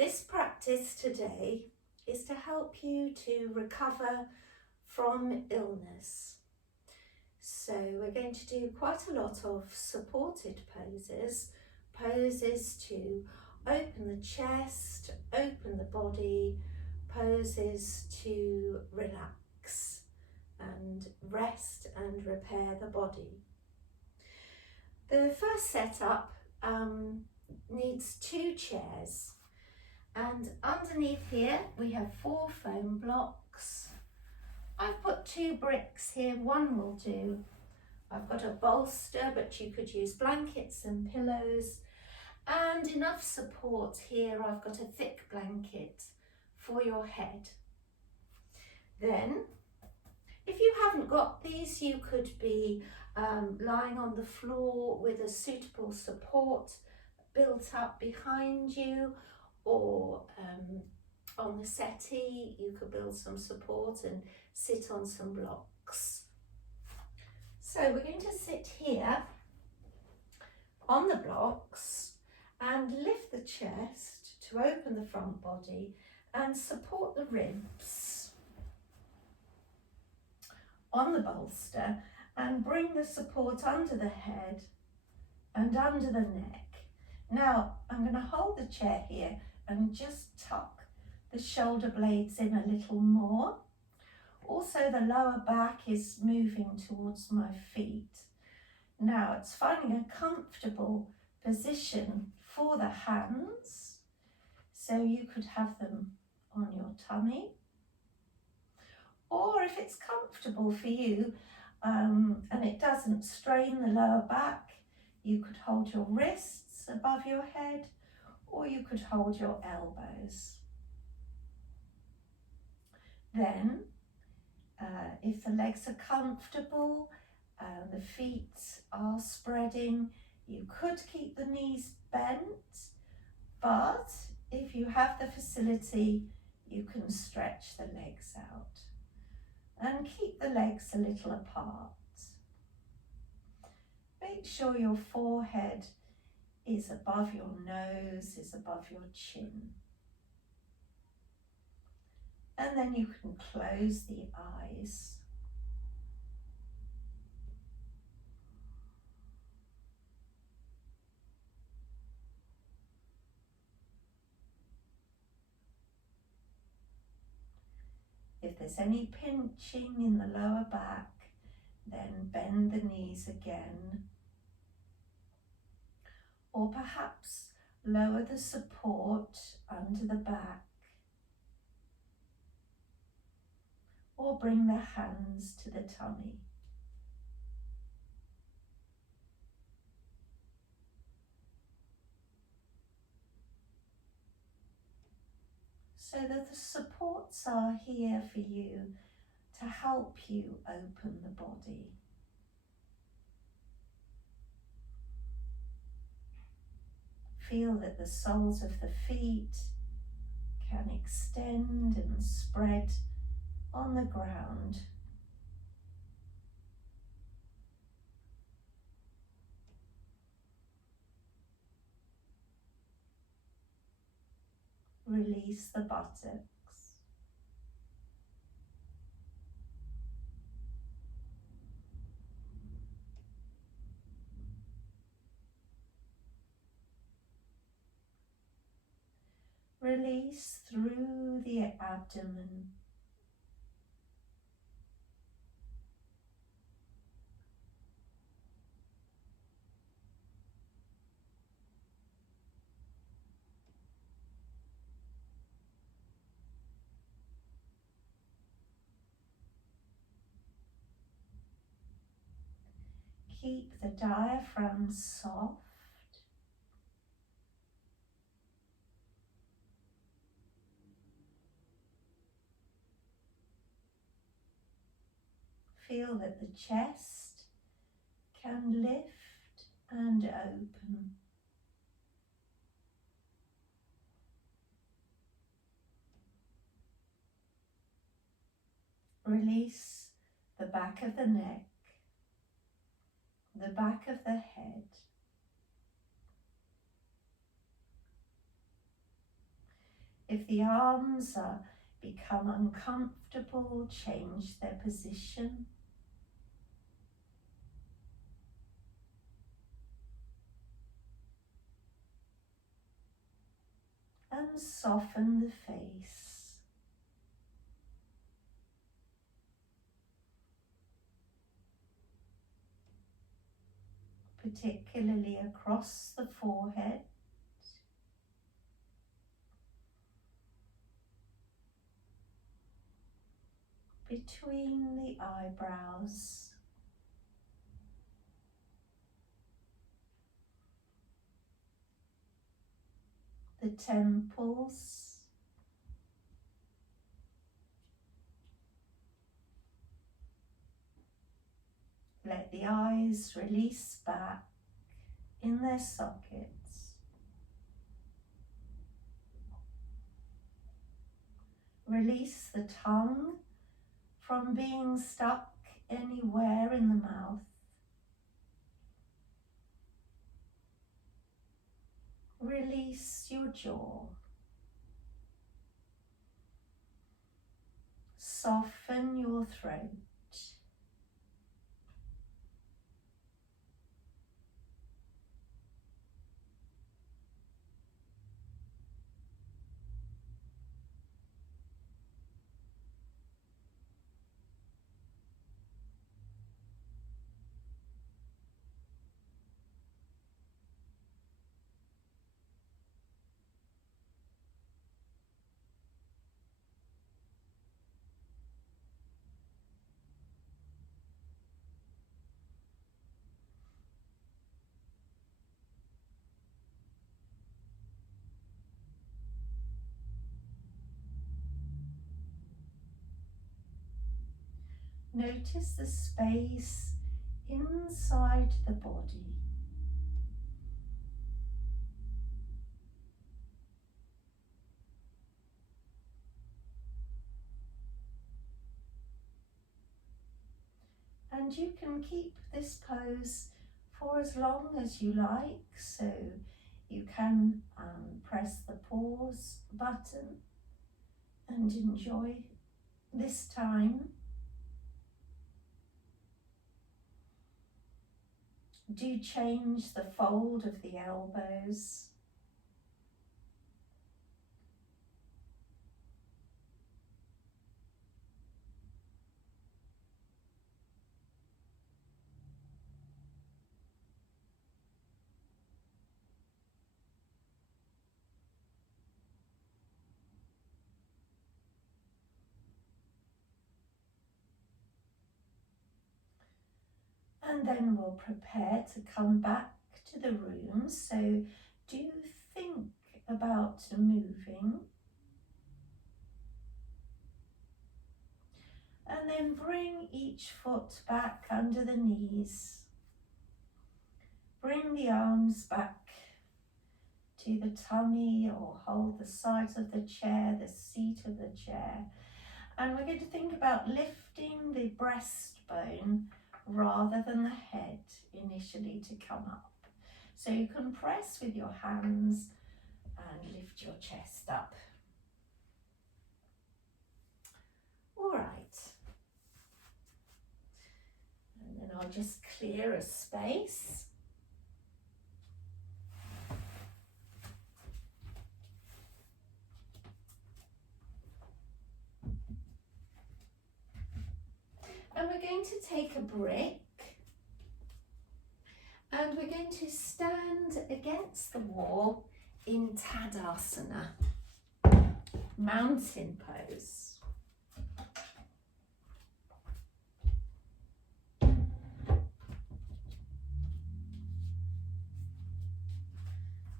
This practice today is to help you to recover from illness. So we're going to do quite a lot of supported poses, poses to open the chest, open the body, poses to relax and rest and repair the body. The first setup needs 2 chairs, and underneath here we have 4 foam blocks. I've put 2 bricks here, 1 will do. I've got a bolster, but you could use blankets and pillows, and enough support here. I've got a thick blanket for your head. Then, if you haven't got these, you could be lying on the floor with a suitable support built up behind you, or on the settee you could build some support and sit on some blocks. So we're going to sit here on the blocks and lift the chest to open the front body and support the ribs on the bolster, and bring the support under the head and under the neck. Now I'm going to hold the chair here and just tuck the shoulder blades in a little more. Also, the lower back is moving towards my feet. Now it's finding a comfortable position for the hands. So you could have them on your tummy. Or if it's comfortable for you and it doesn't strain the lower back, you could hold your wrists above your head, or you could hold your elbows. Then, if the legs are comfortable, the feet are spreading, you could keep the knees bent, but if you have the facility, you can stretch the legs out and keep the legs a little apart. Make sure your forehead is above your nose, is above your chin. And then you can close the eyes. If there's any pinching in the lower back, then bend the knees again. Or perhaps lower the support under the back. Or bring the hands to the tummy. So that the supports are here for you to help you open the body. Feel that the soles of the feet can extend and spread on the ground. Release the buttocks. Release through the abdomen. Keep the diaphragm soft. Feel that the chest can lift and open. Release the back of the neck, the back of the head. If the arms become uncomfortable, change their position. And soften the face. Particularly across the forehead. Between the eyebrows. The temples. Let the eyes release back in their sockets. Release the tongue from being stuck anywhere in the mouth. Release your jaw. Soften your throat. Notice the space inside the body. And you can keep this pose for as long as you like, so you can press the pause button and enjoy this time. Do change the fold of the elbows. And then we'll prepare to come back to the room. So do think about moving. And then bring each foot back under the knees. Bring the arms back to the tummy, or hold the sides of the chair, the seat of the chair. And we're going to think about lifting the breastbone rather than the head initially to come up. So you can press with your hands and lift your chest up. All right. And then I'll just clear a space. And we're going to take a brick and we're going to stand against the wall in Tadasana, mountain pose.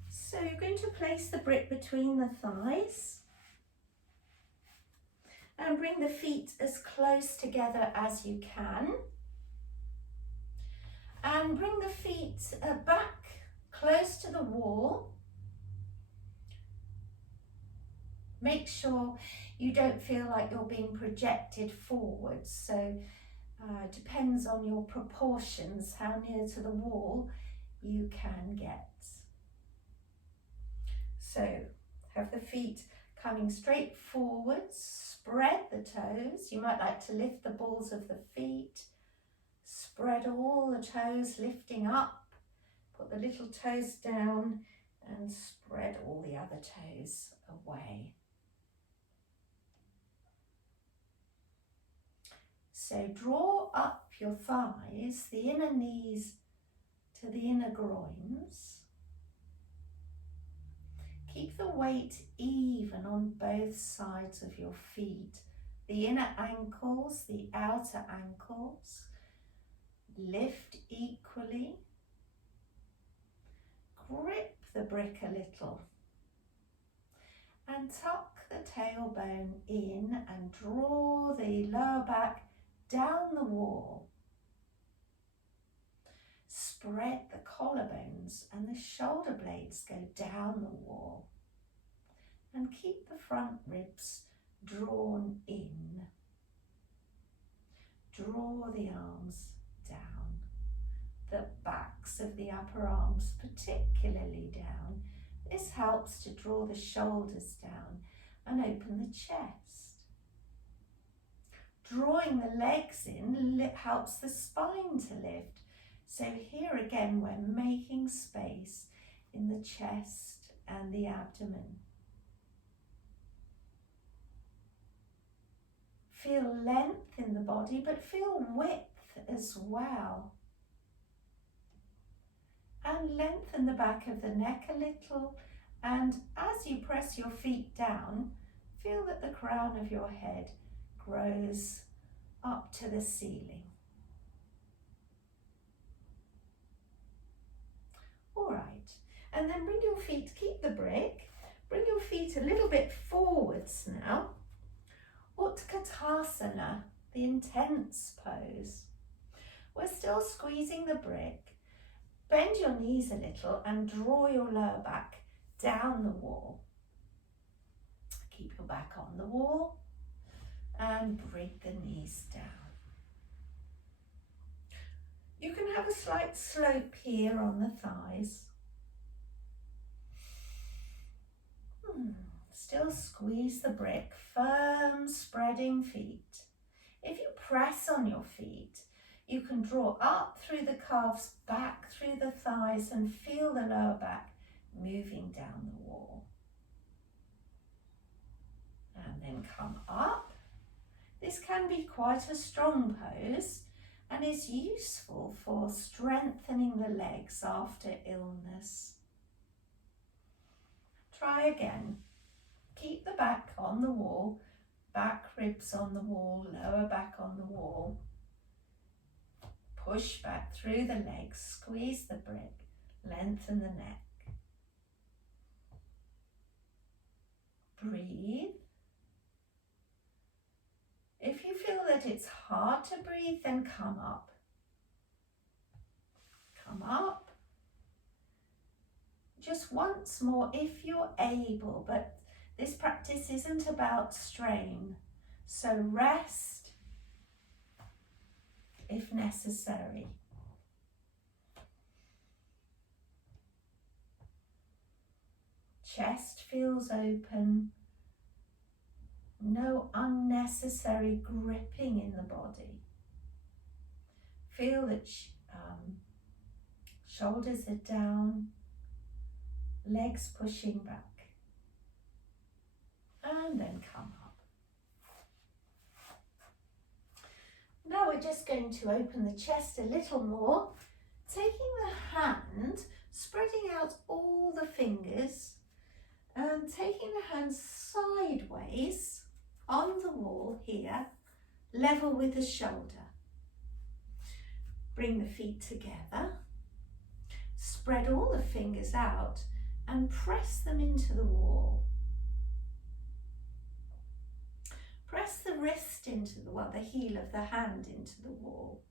So you're going to place the brick between the thighs and bring the feet as close together as you can. And bring the feet back close to the wall. Make sure you don't feel like you're being projected forward. So depends on your proportions, how near to the wall you can get. So have the feet Coming straight forwards, spread the toes. You might like to lift the balls of the feet. Spread all the toes, lifting up. Put the little toes down and spread all the other toes away. So draw up your thighs, the inner knees to the inner groins. Keep the weight even on both sides of your feet, the inner ankles, the outer ankles. Lift equally. Grip the brick a little and tuck the tailbone in and draw the lower back down the wall. Spread the collarbones and the shoulder blades go down the wall. And keep the front ribs drawn in. Draw the arms down. The backs of the upper arms particularly down. This helps to draw the shoulders down and open the chest. Drawing the legs in helps the spine to lift. So here again, we're making space in the chest and the abdomen. Feel length in the body, but feel width as well. And lengthen the back of the neck a little. And as you press your feet down, feel that the crown of your head grows up to the ceiling. All right, and then bring your feet, keep the brick, bring your feet a little bit forwards now. Utkatasana, the intense pose. We're still squeezing the brick. Bend your knees a little and draw your lower back down the wall. Keep your back on the wall and bring the knees down. You can have a slight slope here on the thighs. Still squeeze the brick, firm spreading feet. If you press on your feet, you can draw up through the calves, back through the thighs and feel the lower back moving down the wall. And then come up. This can be quite a strong pose and is useful for strengthening the legs after illness. Try again. Keep the back on the wall, back ribs on the wall, lower back on the wall. Push back through the legs, squeeze the brick, lengthen the neck. Breathe. If you feel that it's hard to breathe, then come up. Come up. Just once more if you're able, but this practice isn't about strain. So rest if necessary. Chest feels open. No unnecessary gripping in the body. Feel that shoulders are down, legs pushing back. And then come up. Now we're just going to open the chest a little more, taking the hand, spreading out all the fingers and taking the hand sideways on the wall here, level with the shoulder. Bring the feet together, spread all the fingers out and press them into the wall. Press the wrist into the heel of the hand into the wall.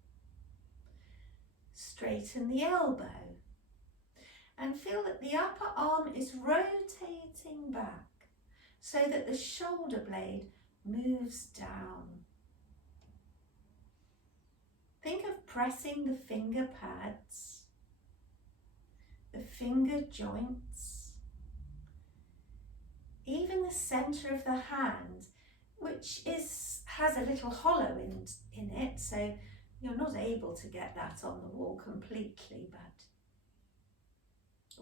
Straighten the elbow and feel that the upper arm is rotating back so that the shoulder blade moves down. Think of pressing the finger pads, the finger joints even the centre of the hand, which has a little hollow in it, so you're not able to get that on the wall completely, but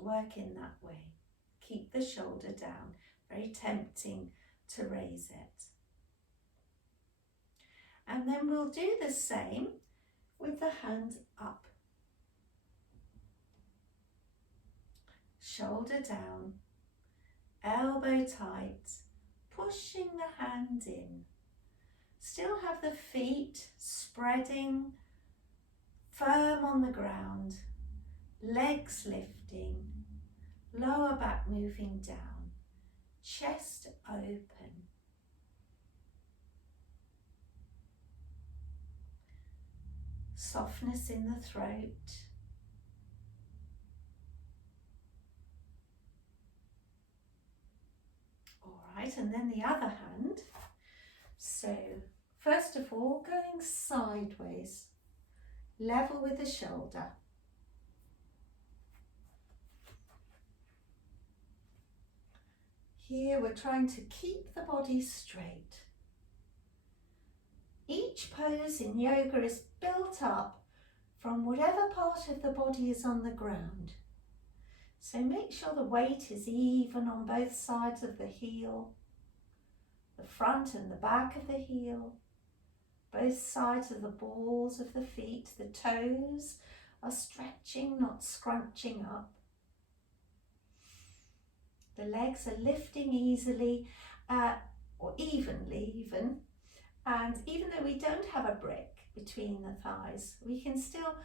work in that way. Keep the shoulder down, very tempting to raise it. And then we'll do the same with the hand up. Shoulder down, elbow tight, pushing the hand in. Still have the feet spreading, firm on the ground, legs lifting, lower back moving down, chest open. Softness in the throat. All right, and then the other hand. So first of all, going sideways, level with the shoulder. Here we're trying to keep the body straight. Each pose in yoga is built up from whatever part of the body is on the ground. So make sure the weight is even on both sides of the heel, the front and the back of the heel, both sides of the balls of the feet. The toes are stretching, not scrunching up. The legs are lifting easily or evenly even. And even though we don't have a brick between the thighs, we can still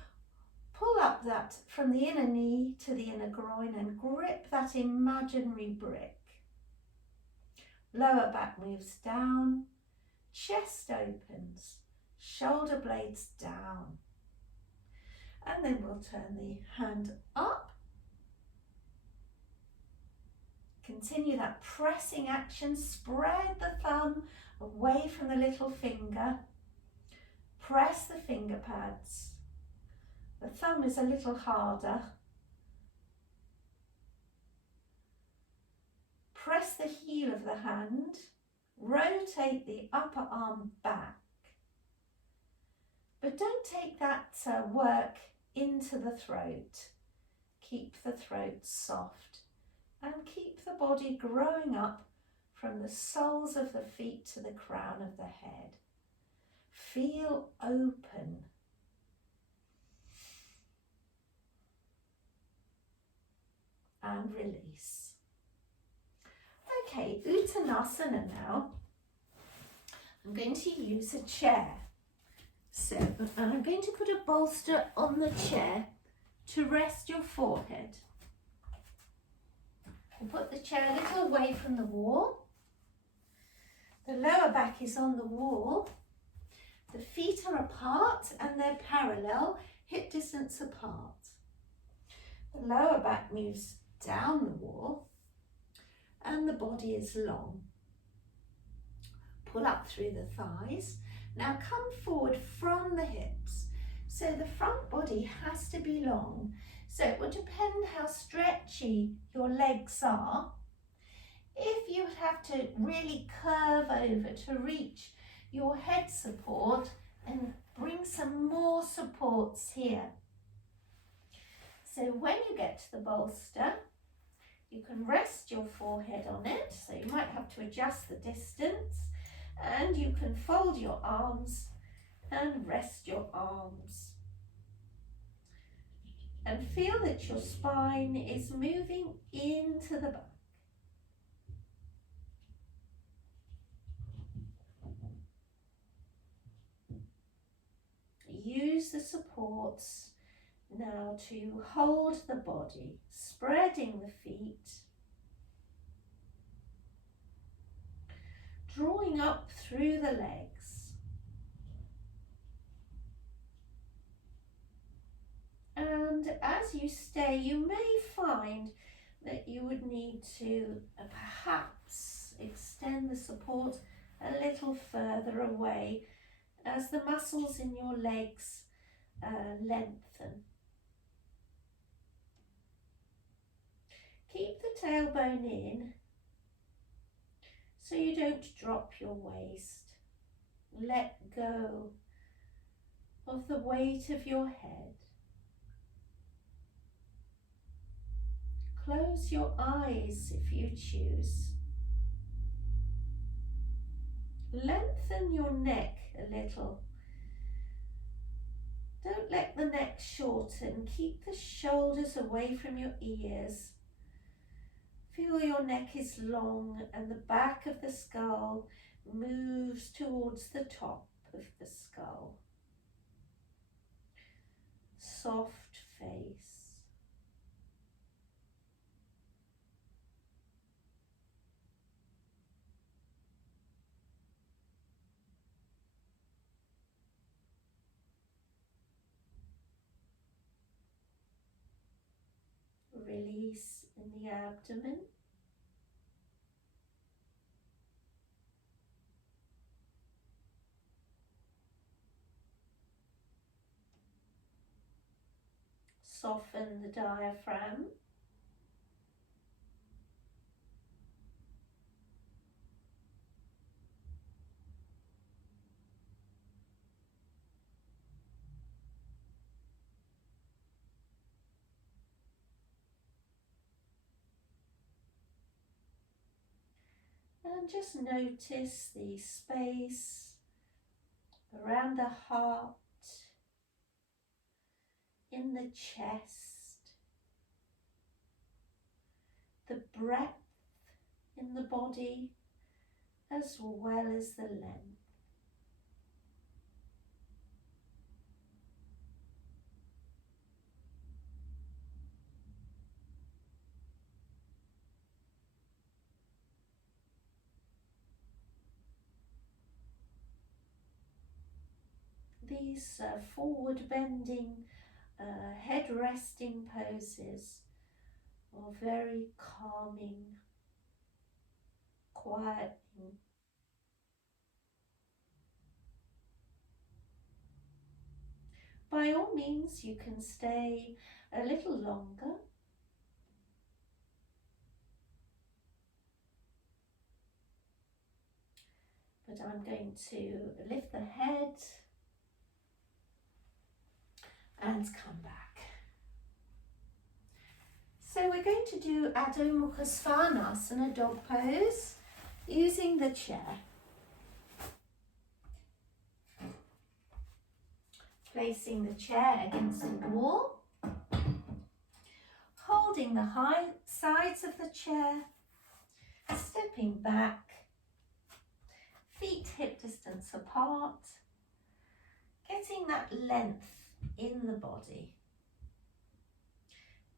pull up that from the inner knee to the inner groin and grip that imaginary brick. Lower back moves down, chest opens, shoulder blades down. And then we'll turn the hand up. Continue that pressing action, spread the thumb away from the little finger. Press the finger pads. The thumb is a little harder. Press the heel of the hand. Rotate the upper arm back. But don't take that work into the throat. Keep the throat soft and keep the body growing up from the soles of the feet to the crown of the head. Feel open. And release. Okay, Uttanasana now. I'm going to use a chair. So I'm going to put a bolster on the chair to rest your forehead. And put the chair a little away from the wall. The lower back is on the wall. The feet are apart and they're parallel, hip distance apart. The lower back moves down the wall and the body is long. Pull up through the thighs. Now come forward from the hips. So the front body has to be long. So it will depend how stretchy your legs are. If you have to really curve over to reach your head support, and bring some more supports here. So when you get to the bolster, you can rest your forehead on it. So you might have to adjust the distance, and you can fold your arms and rest your arms. And feel that your spine is moving into the back. Use the supports now to hold the body, spreading the feet, drawing up through the legs. And as you stay, you may find that you would need to perhaps extend the support a little further away as the muscles in your legs lengthen. Keep the tailbone in so you don't drop your waist. Let go of the weight of your head. Close your eyes if you choose. Lengthen your neck a little. Don't let the neck shorten. Keep the shoulders away from your ears. Feel your neck is long and the back of the skull moves towards the top of the skull. Soft face. Release in the abdomen. Soften the diaphragm. And just notice the space around the heart, in the chest, the breadth in the body as well as the length. These forward bending, head resting poses are very calming, quieting. By all means, you can stay a little longer. But I'm going to lift the head and come back. So we're going to do Adho Mukha Svanasana, dog pose, using the chair. Placing the chair against the wall, holding the high sides of the chair, stepping back, feet hip distance apart, getting that length in the body.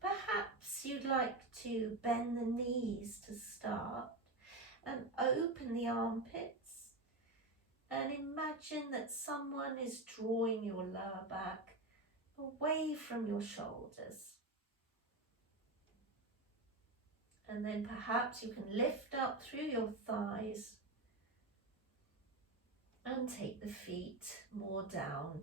Perhaps you'd like to bend the knees to start and open the armpits, and imagine that someone is drawing your lower back away from your shoulders. And then perhaps you can lift up through your thighs and take the feet more down.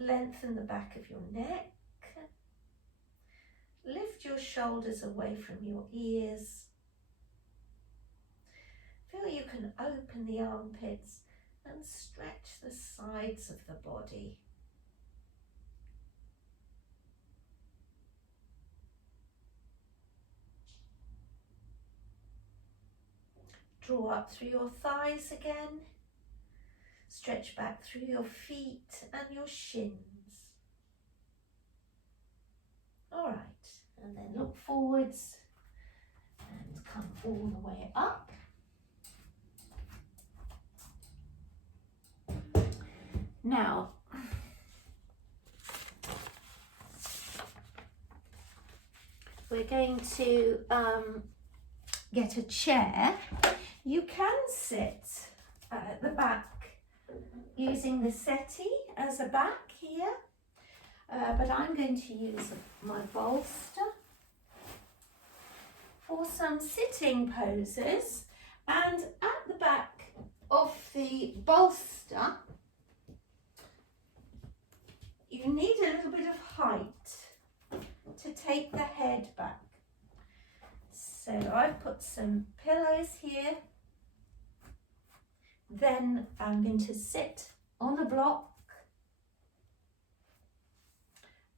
Lengthen the back of your neck. Lift your shoulders away from your ears. Feel you can open the armpits and stretch the sides of the body. Draw up through your thighs again. Stretch back through your feet and your shins. All right, and then look forwards and come all the way up. Now, we're going to get a chair. You can sit at the back using the settee as a back here, but I'm going to use my bolster for some sitting poses. And at the back of the bolster, you need a little bit of height to take the head back. So I've put some pillows here. Then I'm going to sit on the block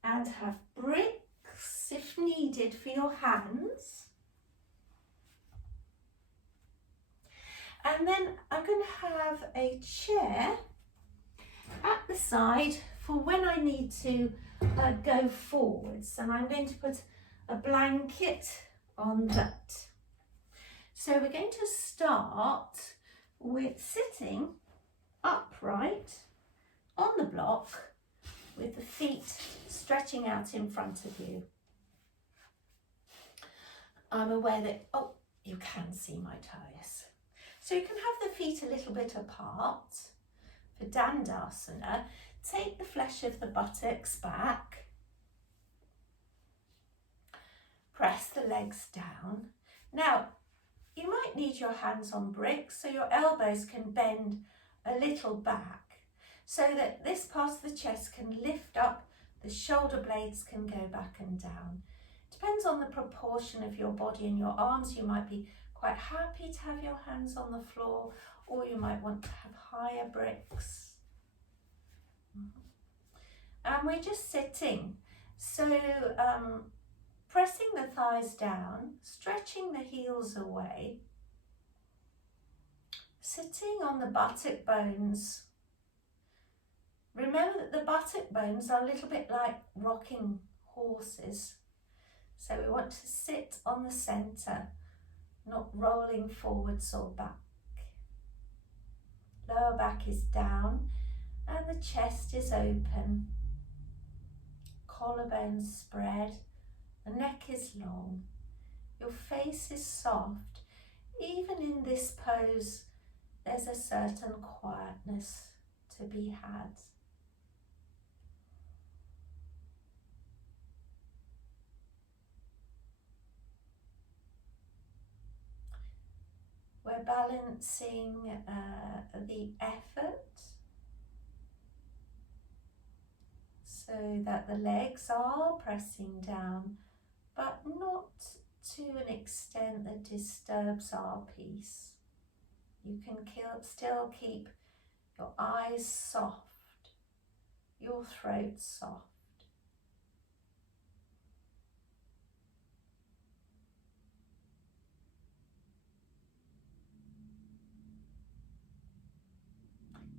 and have bricks if needed for your hands. And then I'm going to have a chair at the side for when I need to go forwards, and I'm going to put a blanket on that. So we're going to start with sitting upright on the block with the feet stretching out in front of you. I'm aware that, oh, you can see my toes. So you can have the feet a little bit apart. For Dandasana, take the flesh of the buttocks back. Press the legs down. Now, you might need your hands on bricks so your elbows can bend a little back so that this part of the chest can lift up, the shoulder blades can go back and down. Depends on the proportion of your body and your arms. You might be quite happy to have your hands on the floor, or you might want to have higher bricks. And we're just sitting. So pressing the thighs down, stretching the heels away, sitting on the buttock bones. Remember that the buttock bones are a little bit like rocking horses. So we want to sit on the centre, not rolling forwards or back. Lower back is down and the chest is open. Collarbones spread, the neck is long, your face is soft. Even in this pose, there's a certain quietness to be had. We're balancing the effort so that the legs are pressing down, but not to an extent that disturbs our peace. You can still keep your eyes soft, your throat soft.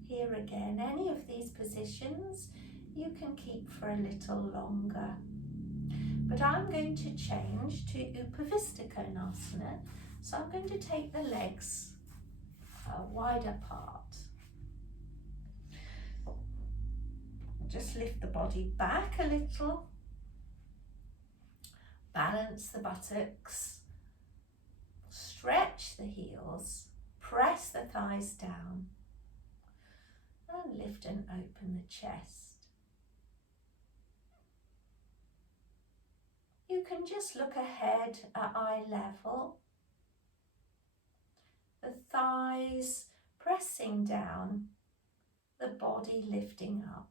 Here again, any of these positions you can keep for a little longer. But I'm going to change to Upavista Konasana, so I'm going to take the legs wide apart. Just lift the body back a little, balance the buttocks, stretch the heels, press the thighs down, and lift and open the chest. You can just look ahead at eye level, the thighs pressing down, the body lifting up.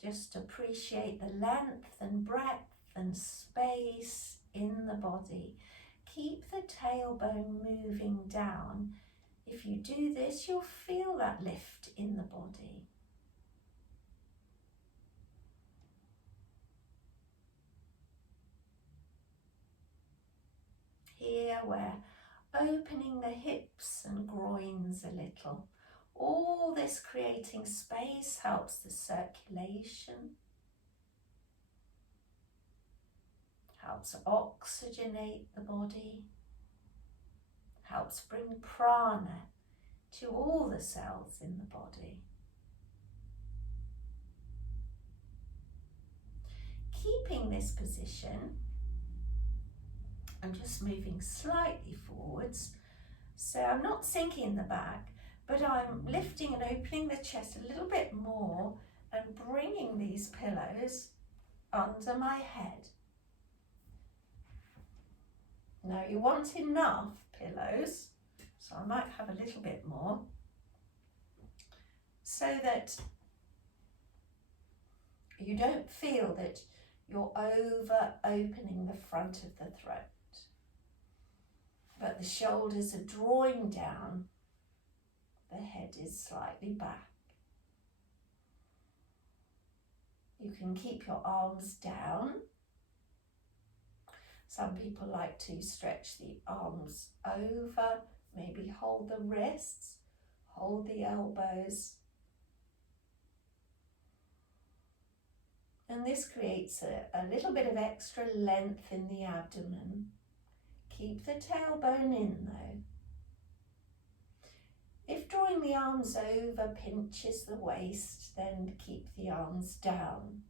Just appreciate the length and breadth and space in the body. Keep the tailbone moving down. If you do this, you'll feel that lift in the body. Here we're opening the hips and groins a little. All this creating space helps the circulation, helps oxygenate the body, helps bring prana to all the cells in the body. Keeping this position, I'm just moving slightly forwards, so I'm not sinking the back, but I'm lifting and opening the chest a little bit more and bringing these pillows under my head. Now you want enough pillows, so I might have a little bit more, so that you don't feel that you're over opening the front of the throat. But the shoulders are drawing down, the head is slightly back. You can keep your arms down. Some people like to stretch the arms over, maybe hold the wrists, hold the elbows. And this creates a little bit of extra length in the abdomen. Keep the tailbone in though. If drawing the arms over pinches the waist, then keep the arms down.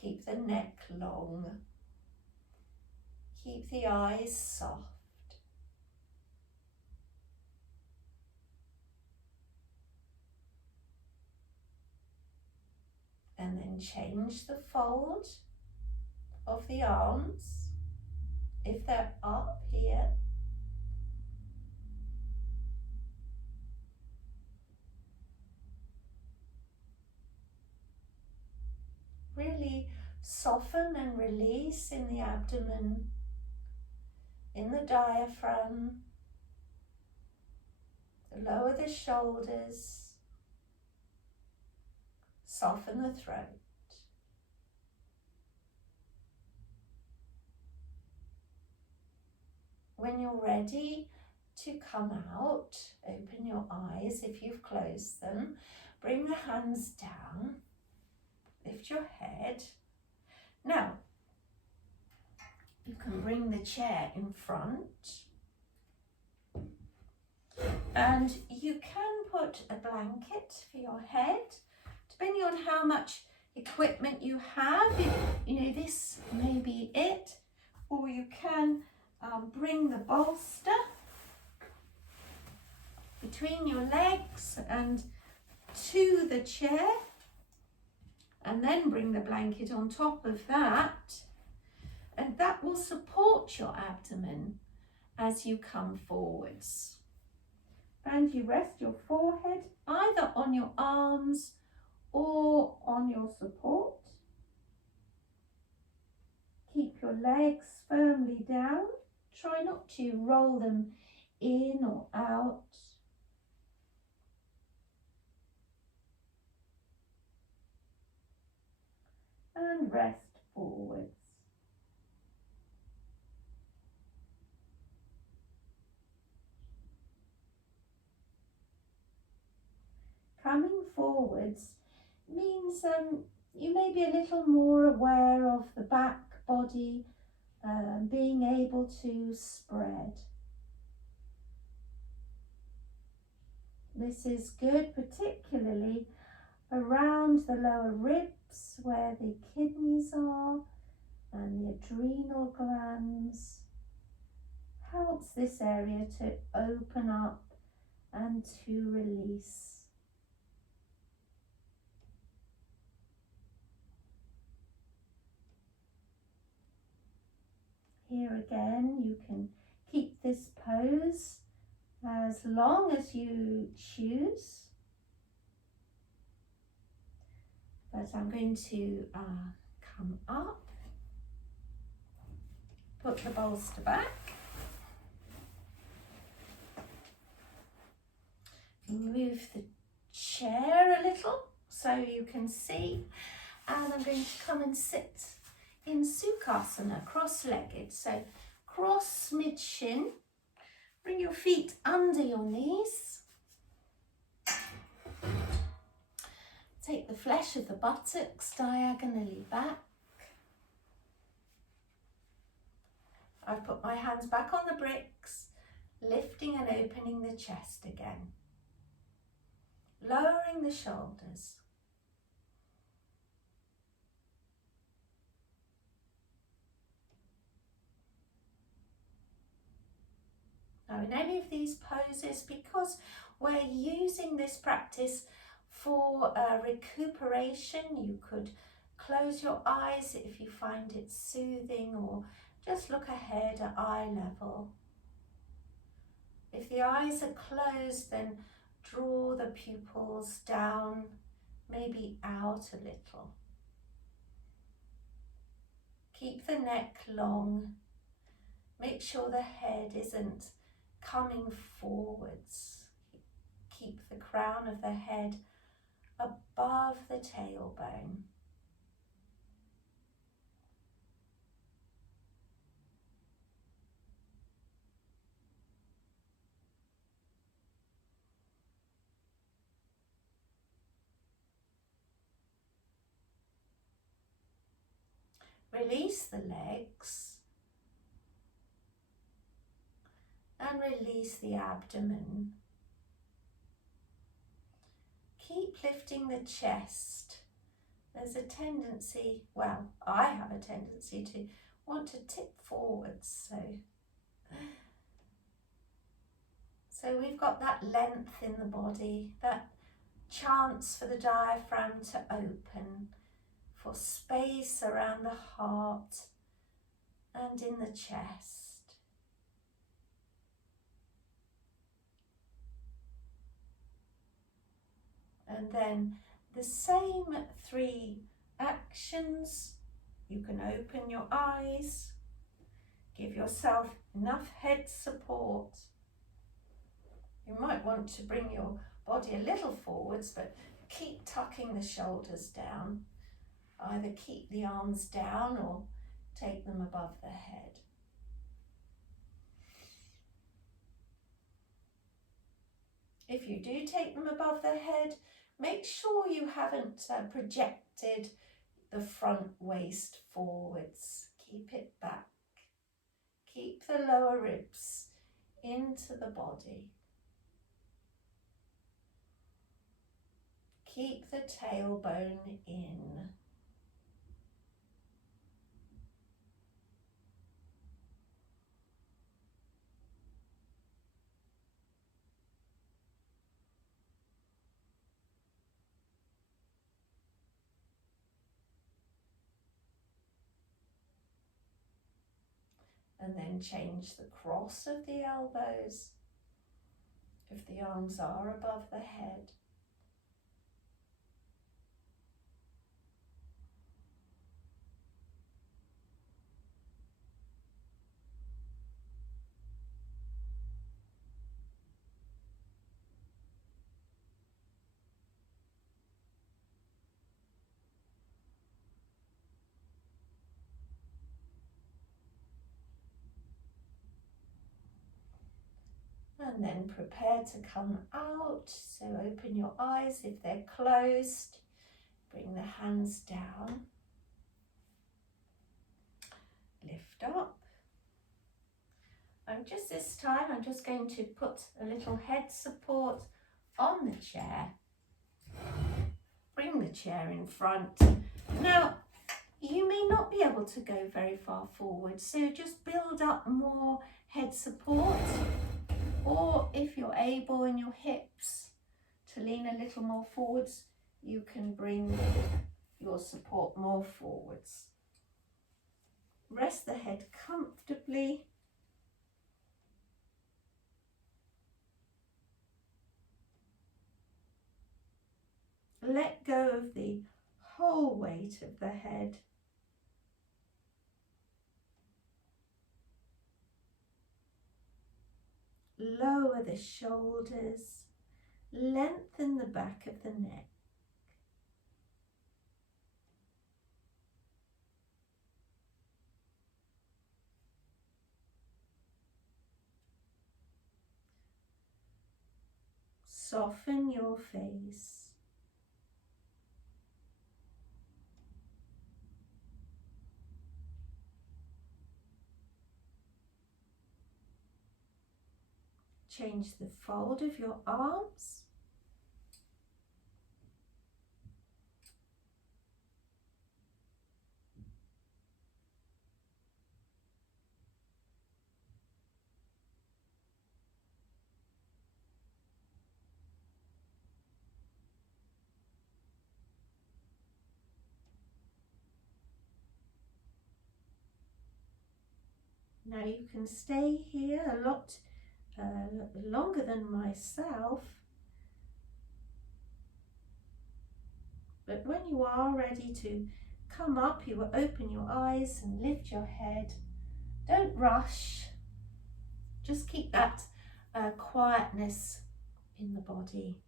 Keep the neck long. Keep the eyes soft. And then change the fold of the arms. If they're up here, really soften and release in the abdomen, in the diaphragm, lower the shoulders, soften the throat. When you're ready to come out, open your eyes if you've closed them, bring the hands down, lift your head. Now, you can bring the chair in front and you can put a blanket for your head, depending on how much equipment you have. You know, this may be it, or you can bring the bolster between your legs and to the chair, and then bring the blanket on top of that, and that will support your abdomen as you come forwards. And you rest your forehead either on your arms or on your support. Keep your legs firmly down. Try not to roll them in or out. And rest forwards. Coming forwards means you may be a little more aware of the back body, being able to spread. This is good, particularly around the lower ribs where the kidneys are and the adrenal glands. Helps this area to open up and to release. Here again, you can keep this pose as long as you choose. But I'm going to come up, put the bolster back, move the chair a little so you can see, and I'm going to come and sit in Sukhasana, cross-legged. So cross mid-shin, bring your feet under your knees. Take the flesh of the buttocks diagonally back. I've put my hands back on the bricks, lifting and opening the chest again. Lowering the shoulders. Now in any of these poses, because we're using this practice for recuperation, you could close your eyes if you find it soothing, or just look ahead at eye level. If the eyes are closed, then draw the pupils down, maybe out a little. Keep the neck long. Make sure the head isn't coming forwards. Keep the crown of the head above the tailbone. Release the legs and release the abdomen. Keep lifting the chest. There's a tendency, well, I have a tendency to want to tip forwards, so we've got that length in the body, that chance for the diaphragm to open, for space around the heart and in the chest. And then the same 3 actions. You can open your eyes, give yourself enough head support. You might want to bring your body a little forwards, but keep tucking the shoulders down. Either keep the arms down or take them above the head. If you do take them above the head, make sure you haven't projected the front waist forwards. Keep it back. Keep the lower ribs into the body. Keep the tailbone in. And then change the cross of the elbows if the arms are above the head. And then prepare to come out. So open your eyes if they're closed. Bring the hands down. Lift up. And just this time, I'm just going to put a little head support on the chair. Bring the chair in front. Now, you may not be able to go very far forward, so just build up more head support. Or if you're able in your hips to lean a little more forwards, you can bring your support more forwards. Rest the head comfortably. Let go of the whole weight of the head. Lower the shoulders, lengthen the back of the neck. Soften your face. Change the fold of your arms. Now you can stay here. A lot longer than myself. But when you are ready to come up, you will open your eyes and lift your head. Don't rush. Just keep that quietness in the body.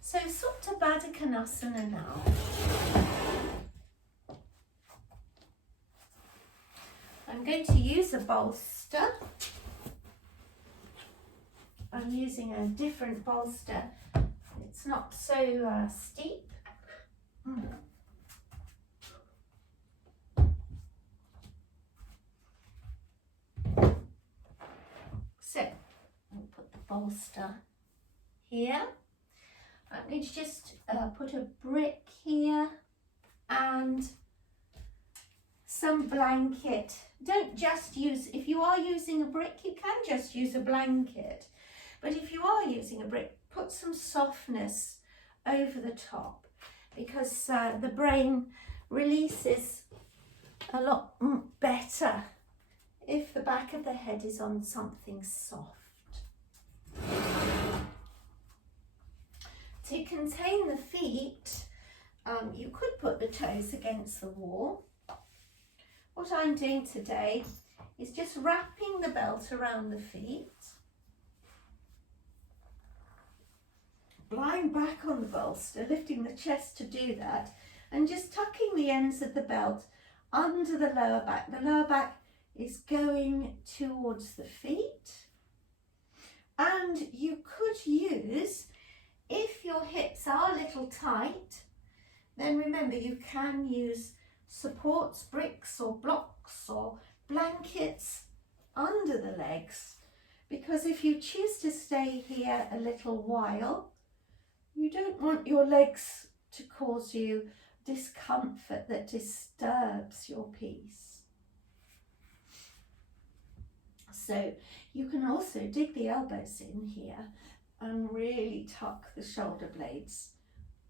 So Supta Baddha Konasana now. I'm going to use a bolster. I'm using a different bolster. It's not so steep. So I'll put the bolster here. I'm going to just put a brick here and some blanket. Don't just use, if you are using a brick, you can just use a blanket. But if you are using a brick, put some softness over the top, because the brain releases a lot better if the back of the head is on something soft. To contain the feet, you could put the toes against the wall. What I'm doing today is just wrapping the belt around the feet, lying back on the bolster, lifting the chest to do that, and just tucking the ends of the belt under the lower back. The lower back is going towards the feet. And you could use, if your hips are a little tight, then remember you can use supports, bricks or blocks or blankets under the legs, because if you choose to stay here a little while, you don't want your legs to cause you discomfort that disturbs your peace. So you can also dig the elbows in here and really tuck the shoulder blades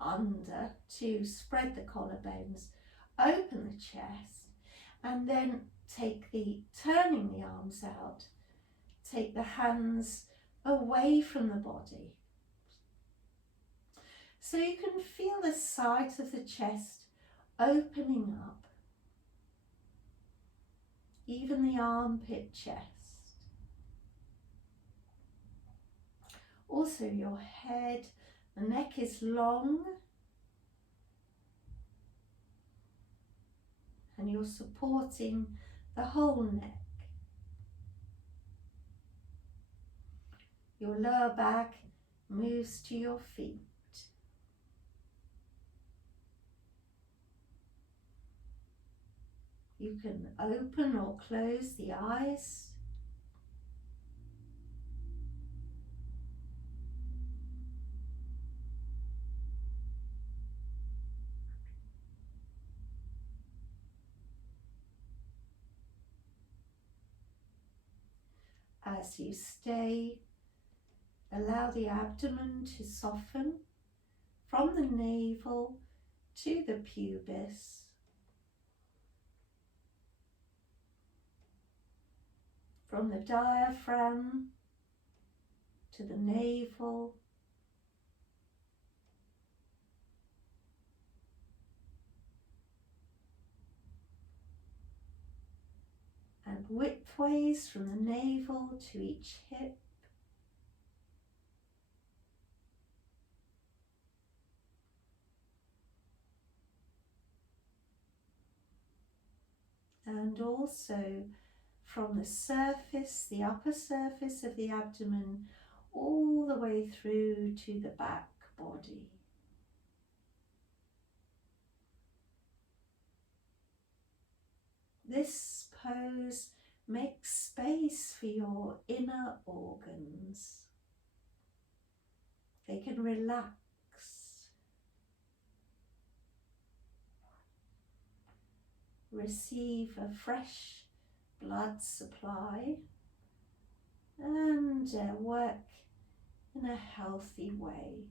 under to spread the collarbones, open the chest, and then turning the arms out, take the hands away from the body. So you can feel the sides of the chest opening up, even the armpit chest. Also your head, the neck is long, and you're supporting the whole neck. Your lower back moves to your feet. You can open or close the eyes. As you stay, allow the abdomen to soften from the navel to the pubis. From the diaphragm to the navel. And widthways from the navel to each hip. And also from the surface, the upper surface of the abdomen, all the way through to the back body. This pose makes space for your inner organs. They can relax. Receive a fresh blood supply and work in a healthy way.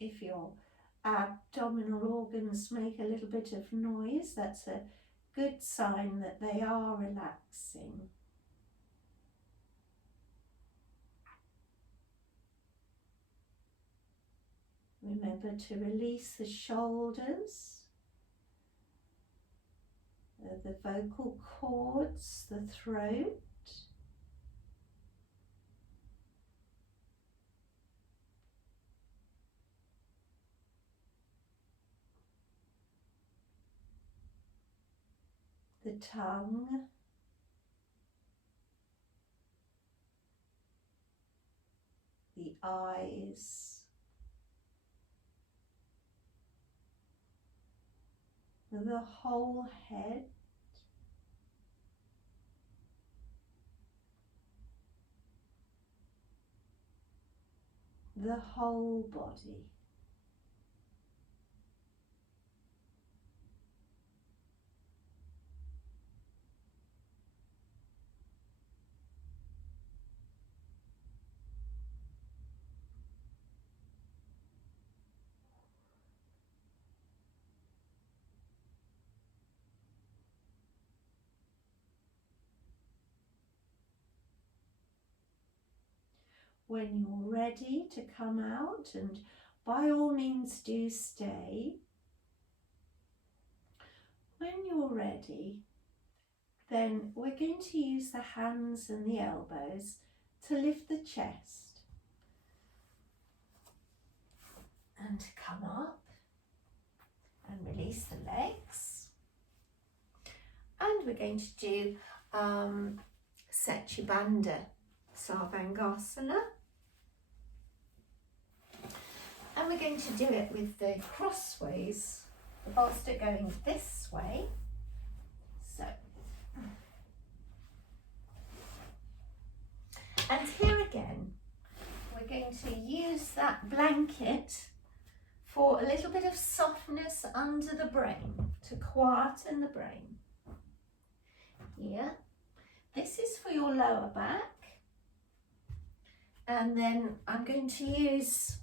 If your abdominal organs make a little bit of noise, that's a good sign that they are relaxing. Remember to release the shoulders, the vocal cords, the throat. The tongue, the eyes, the whole head, the whole body. When you're ready to come out, and by all means do stay, when you're ready, then we're going to use the hands and the elbows to lift the chest and to come up and release the legs. And we're going to do Setyabandha Sarvangasana. And we're going to do it with the crossways, the bolster going this way. So, and here again, we're going to use that blanket for a little bit of softness under the brain, to quieten the brain. Here, this is for your lower back. And then I'm going to use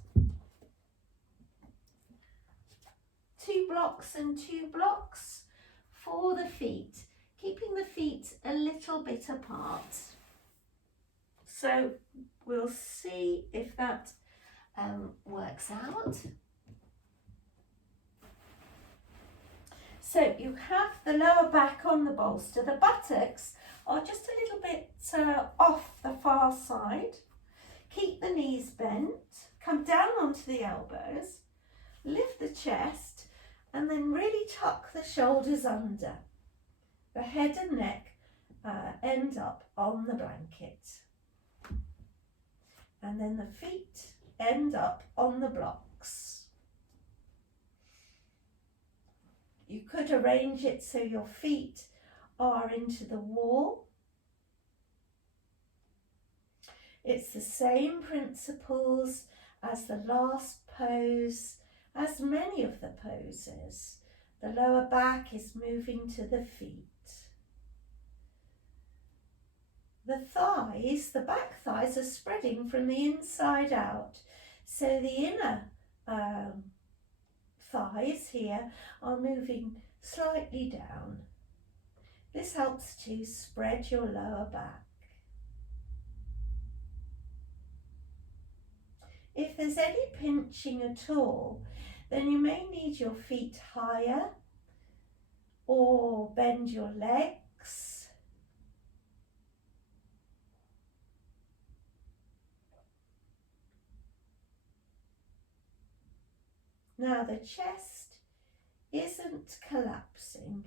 2 blocks and 2 blocks for the feet, keeping the feet a little bit apart. So we'll see if that works out. So you have the lower back on the bolster. The buttocks are just a little bit off the far side. Keep the knees bent, come down onto the elbows, lift the chest, and then really tuck the shoulders under. The head and neck end up on the blanket. And then the feet end up on the blocks. You could arrange it so your feet are into the wall. It's the same principles as the last pose, as many of the poses. The lower back is moving to the feet. The thighs, the back thighs, are spreading from the inside out. So the inner thighs here are moving slightly down. This helps to spread your lower back. If there's any pinching at all, then you may need your feet higher or bend your legs. Now the chest isn't collapsing.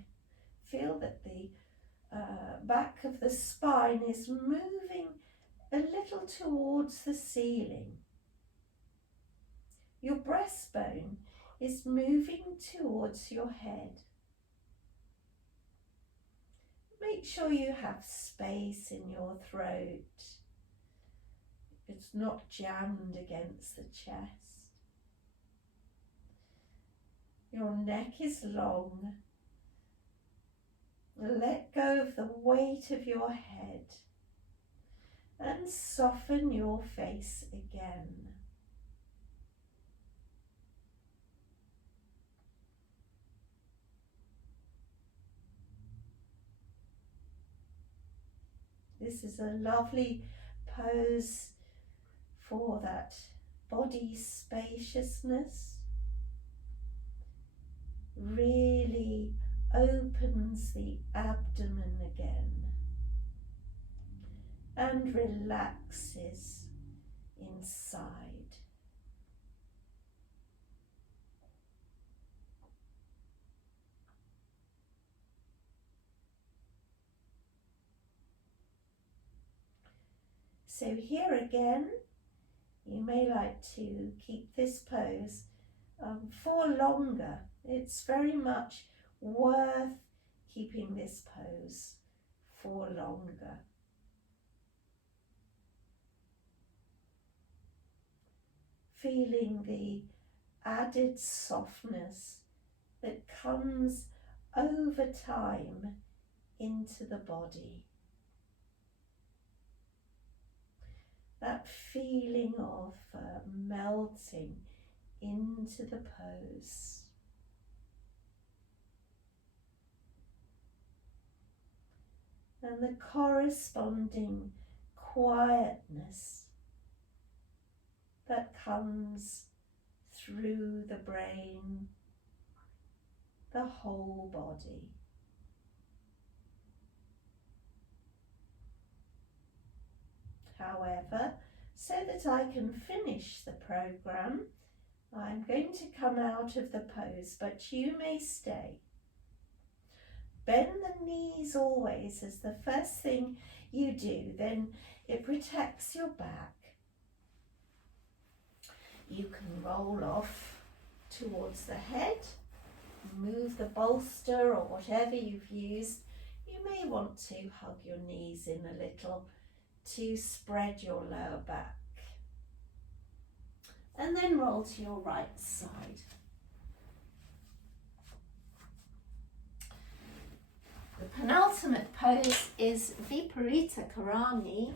Feel that the back of the spine is moving a little towards the ceiling. Your breastbone is moving towards your head. Make sure you have space in your throat. It's not jammed against the chest. Your neck is long. Let go of the weight of your head and soften your face again. This is a lovely pose for that body spaciousness. Really opens the abdomen again and relaxes inside. So here again, you may like to keep this pose for longer. It's very much worth keeping this pose for longer. Feeling the added softness that comes over time into the body. That feeling of melting into the pose. And the corresponding quietness that comes through the brain, the whole body. However, so that I can finish the program, I'm going to come out of the pose, but you may stay. Bend the knees always as the first thing you do, then it protects your back. You can roll off towards the head, move the bolster or whatever you've used. You may want to hug your knees in a little to spread your lower back. And then roll to your right side. The penultimate pose is Viparita Karani.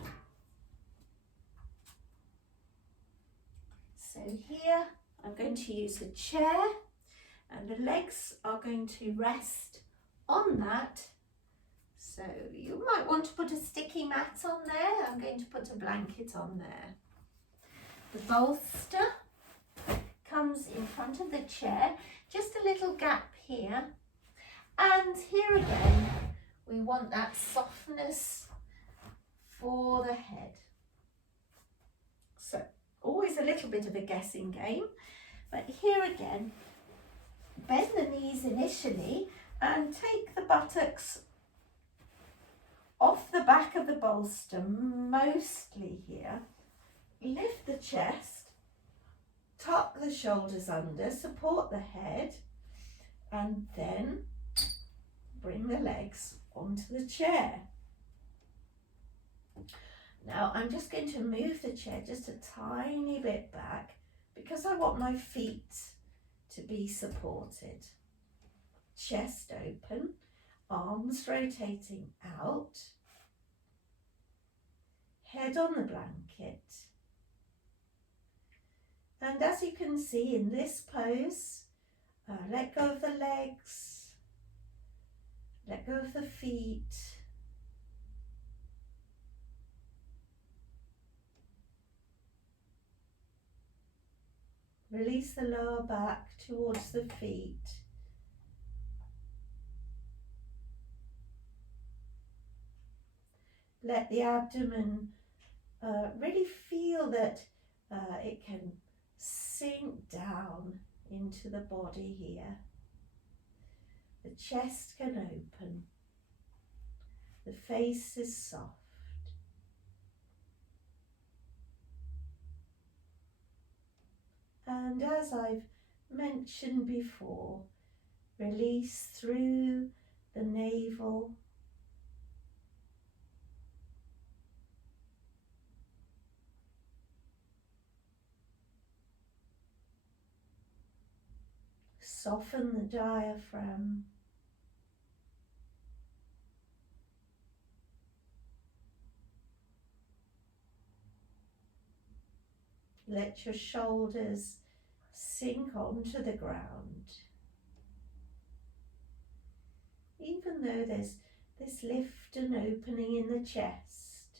So here I'm going to use a chair and the legs are going to rest on that. So you might want to put a sticky mat on there. I'm going to put a blanket on there. The bolster comes in front of the chair, just a little gap here. And here again, we want that softness for the head. So always a little bit of a guessing game, but here again, bend the knees initially and take the buttocks off the back of the bolster, mostly here. Lift the chest, tuck the shoulders under, support the head, and then bring the legs onto the chair. Now I'm just going to move the chair just a tiny bit back because I want my feet to be supported. Chest open, arms rotating out, head on the blanket. And as you can see in this pose, let go of the legs, let go of the feet. Release the lower back towards the feet. Let the abdomen really feel that it can sink down into the body here. The chest can open. The face is soft. And as I've mentioned before, release through the navel. Soften the diaphragm. Let your shoulders sink onto the ground. Even though there's this lift and opening in the chest,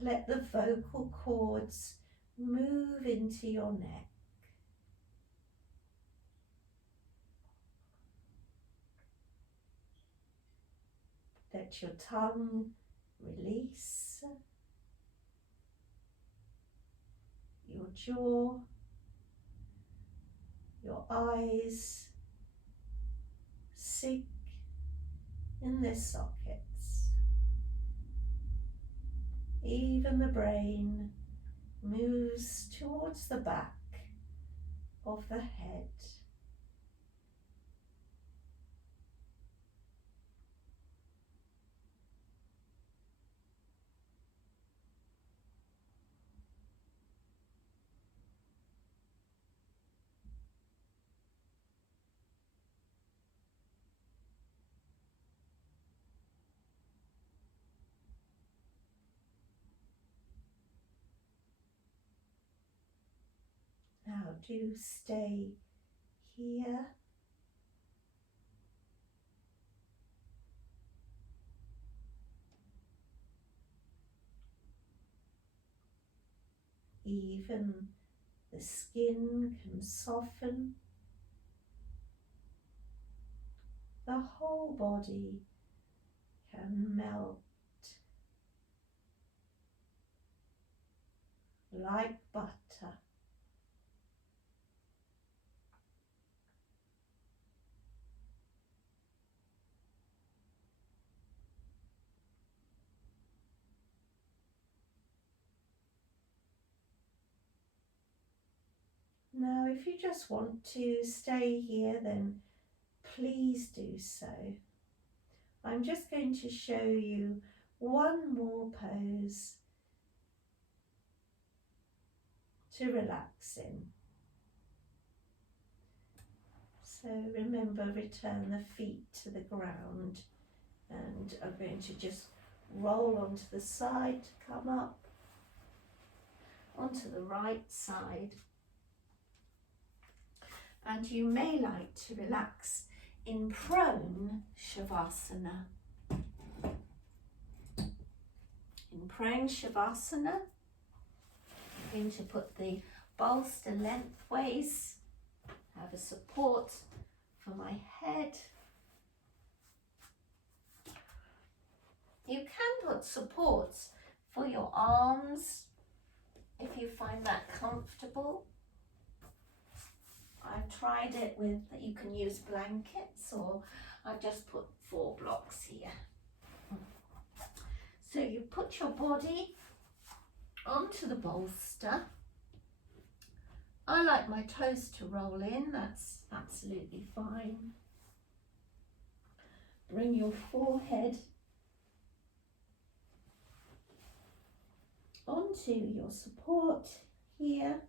let the vocal cords move into your neck. Let your tongue release. Your jaw, your eyes sink in their sockets. Even the brain moves towards the back of the head. Now do stay here. Even the skin can soften. The whole body can melt like butter. Now, if you just want to stay here, then please do so. I'm just going to show you one more pose to relax in. So remember, return the feet to the ground, and I'm going to just roll onto the side to come up, onto the right side. And you may like to relax in prone Shavasana. In prone Shavasana, I'm going to put the bolster lengthways, have a support for my head. You can put supports for your arms if you find that comfortable. I've tried it with, you can use blankets, or I've just put 4 blocks here. So you put your body onto the bolster. I like my toes to roll in, that's absolutely fine. Bring your forehead onto your support here.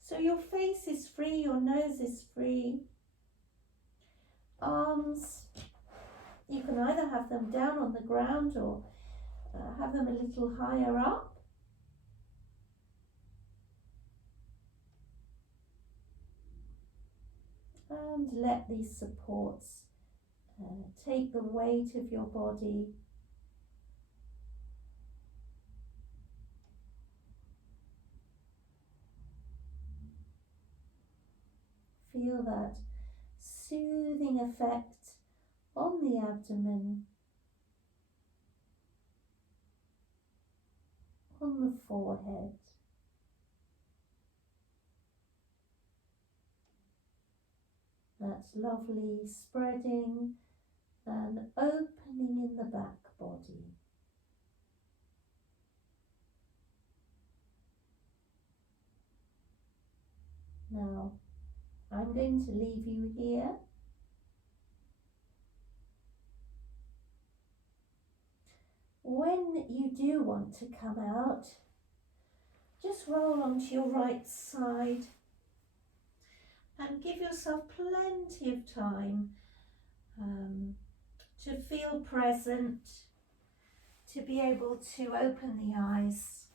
So your face is free, your nose is free. Arms, you can either have them down on the ground or have them a little higher up. And let these supports take the weight of your body. Feel that soothing effect on the abdomen, on the forehead. That's lovely spreading and opening in the back body. Now, I'm going to leave you here. When you do want to come out, just roll onto your right side and give yourself plenty of time to feel present, to be able to open the eyes,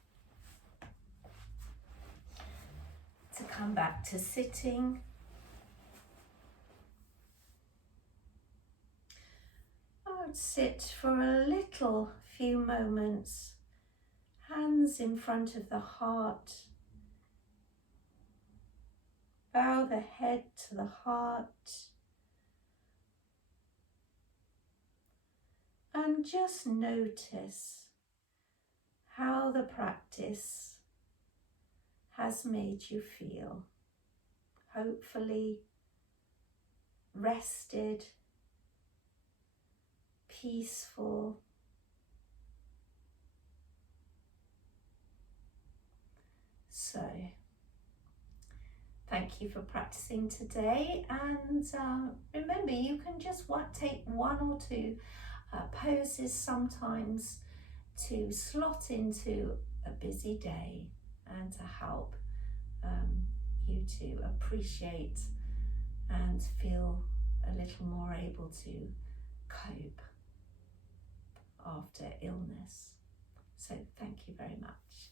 to come back to sitting. I would sit for a little few moments, Hands in front of the heart. Bow the head to the heart. And just notice how the practice has made you feel. Hopefully rested, peaceful. So, thank you for practicing today, and remember, you can just take one or two poses sometimes to slot into a busy day and to help you to appreciate and feel a little more able to cope after illness. So thank you very much.